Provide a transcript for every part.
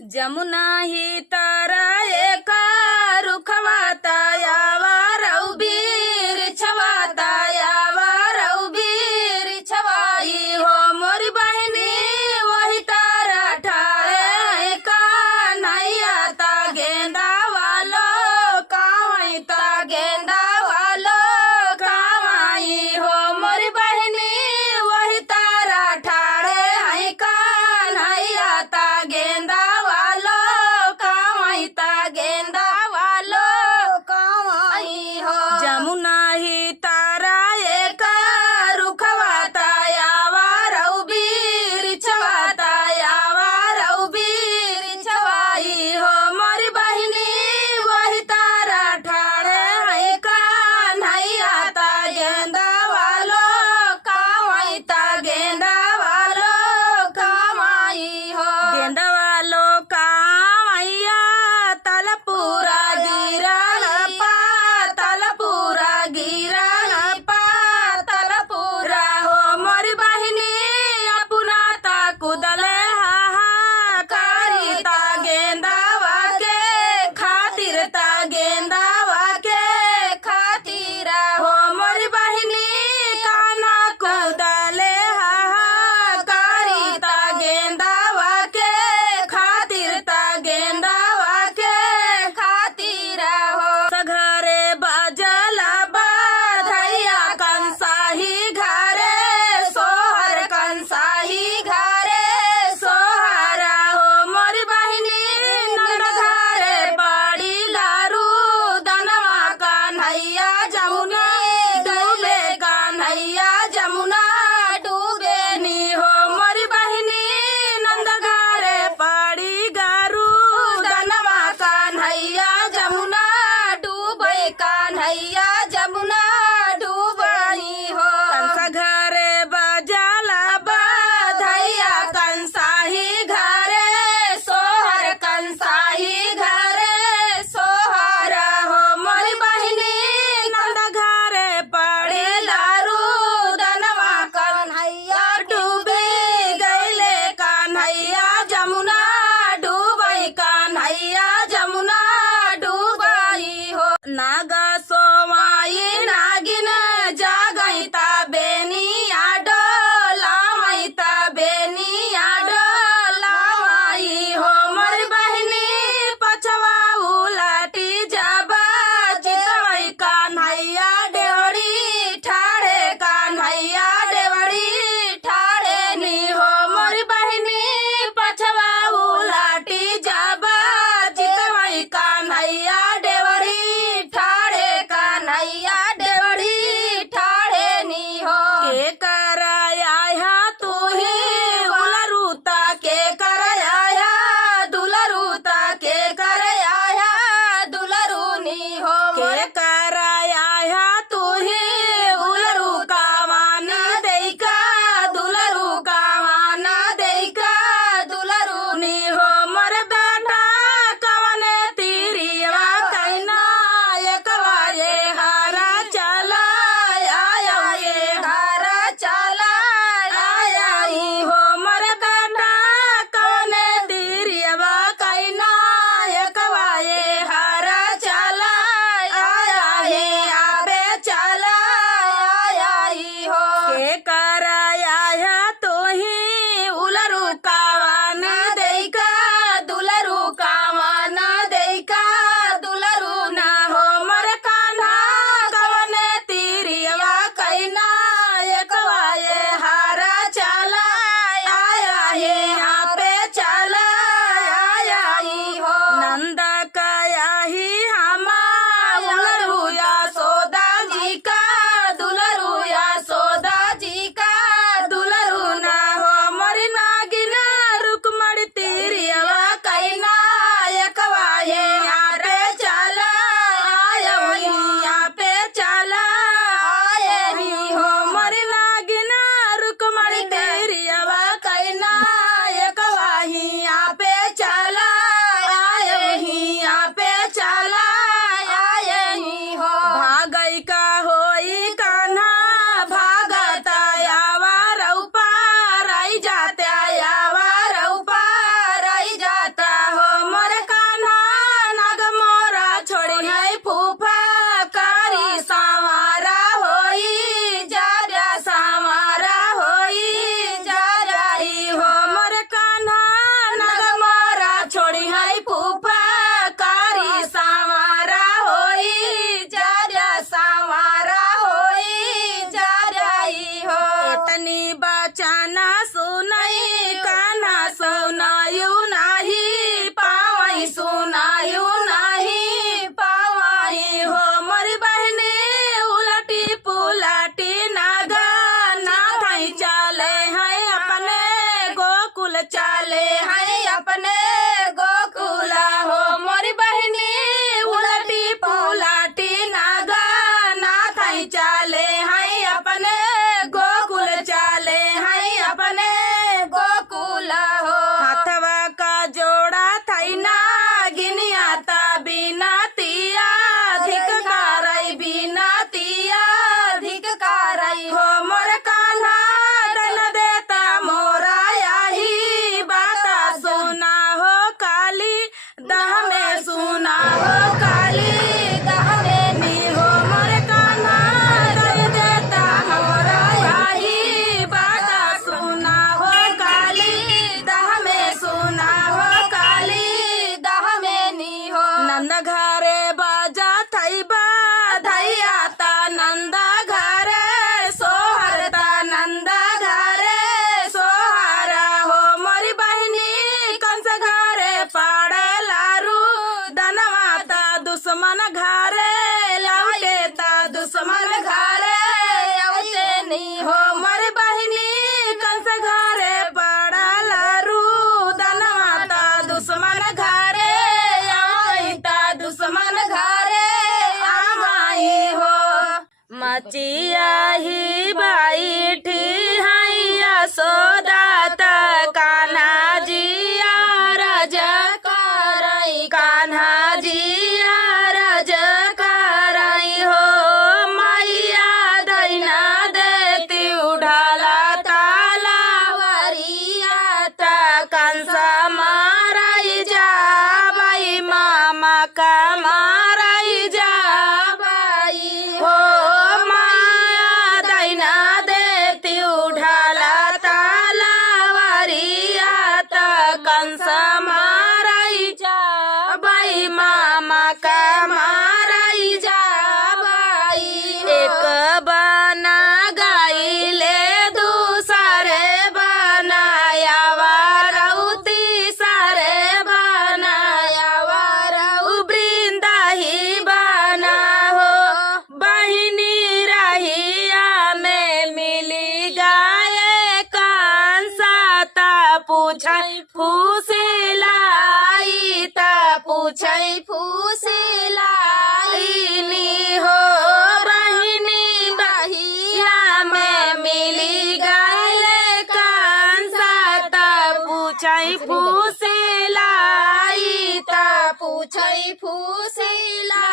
जमुना ही तारा एक रुखवाता यावा रउबीर छवाता यावा रउबीर छवाई हो मोरी बहनी वही तारा ठाए का नैया ता गेंदा वालो कावई ता गेंदा वालो कावई हो मोरी बहनी वही तारा ठाड़े है का नैया ता गेंदा वालो कावई ता गेंदा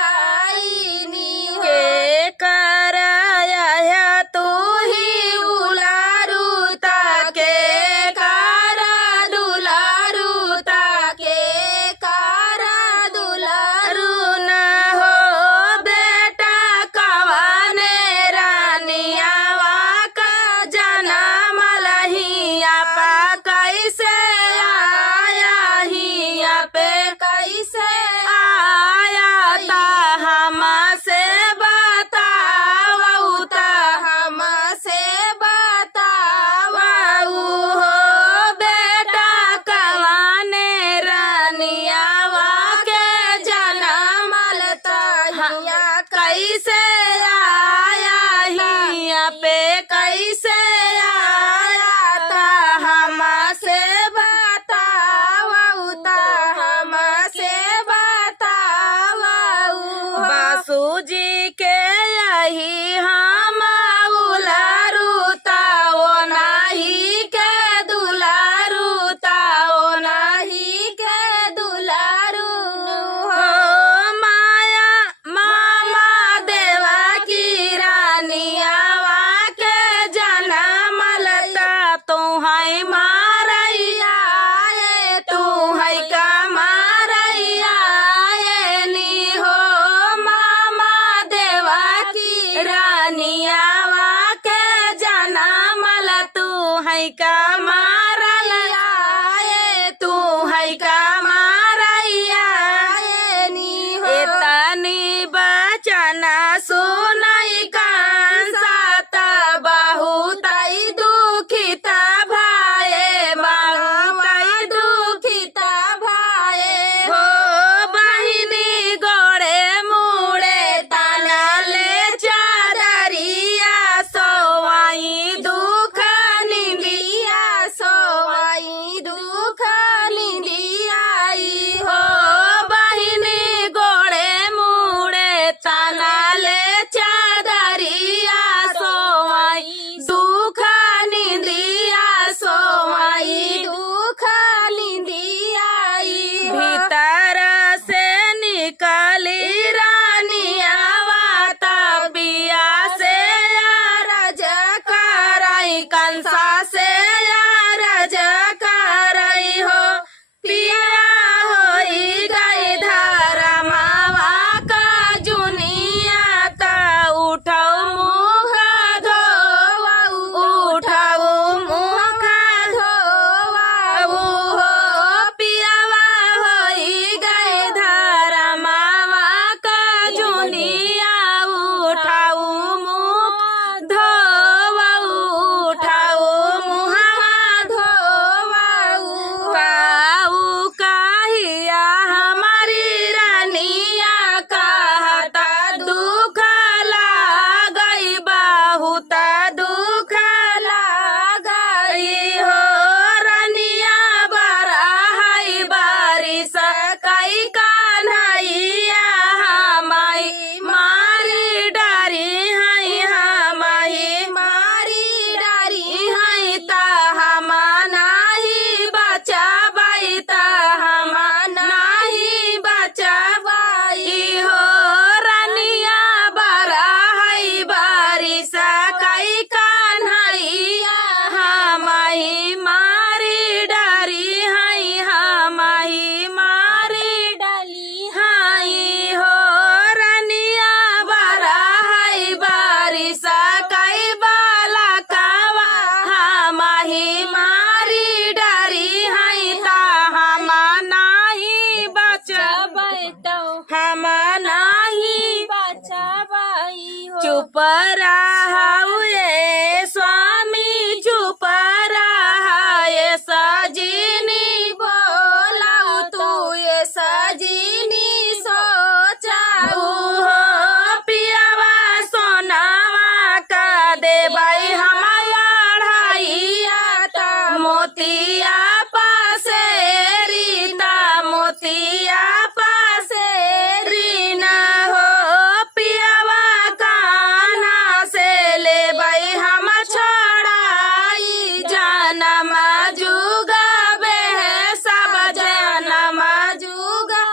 फुसिलाइनी हो के कराया तू ही उलारुता के कारा दुलारुता के कारा दुलारू रुना हो बेटा कवाने रानियावा का जनम लहिया पा कैसे आया हिया पे कैसे आया ता हमसे बतावऊ ता हमसे वाऊ हो बेटा कवाने रानियावा के जनम मलताहिया कैसे आया हिया पे कैसे आया ता हमसे बतावऊ ता हमसे बतावऊ बासूजी के यही हम उलारूता ओ नाही के दुलारूता ओ नाही के दुलारू हो माया मामा देवा की रानियावा के जनम लता तू है मारैया तू है का मारैया नी हो मामा देवा की रानियावा के जनम ल तू है का मारैया तू है का मारैया एतनी बचना सुनाई कांसा त बहुत दुखित भाए बहुत दुखिता भाए हो बहिनी गोड़े मुड़े तना ले चादरिया सोवाई दुख निंदिया सोवाई दुख निंदियाई हो बहिनी गोड़े मुड़े तना ले चादरिया सोवाई दुख निंदिया सोवाई दुख निंदियाई भीतर से निकली रानियावा तबिया से यारज कराई कंसा से यारज कराई हो पिया होई गई धरमावा का जुनिया ता उठाऊ मुख धोवाऊ उठाऊ मुख धोवाऊ हो पियावा होई गए धरमावा का जुनिया उठाऊ मुख धोवाऊ उठाऊ मुख धोवाऊ काऊ काहिया हमारी रानिया कहता दुख लागई बहुत दुख लागई हो रानिया बरहाई बारिश कई कान्हैया हमाई मारी डारी हई हमाई मारी डारी हई ता हम नाही बचाबाई ता हम नाही बचाबाई हो रानिया बरहाई बारिश कई कान्हैया हमाई मारी डारी हई हमाई मारी डाली हाई हो रानिया बरहाई बारिश कई बाला कावा हमाही मारी डारी हई ता हम नाही बैठो हम नाही बचाबाई हो चुप रहाऊ ये स्वामी चुप रहा ये सजीनी बोलाऊ तू ये सजीनी सोचाऊ हो पियावा सोनावा का देबाई हम लड़ाइया ता मोतिया पासे रीता मोतिया पासे रीना हो पियावा काना से ले बाई हम छोड़ाई जनम जुगा बे सब जनम जुगा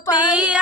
मोतिया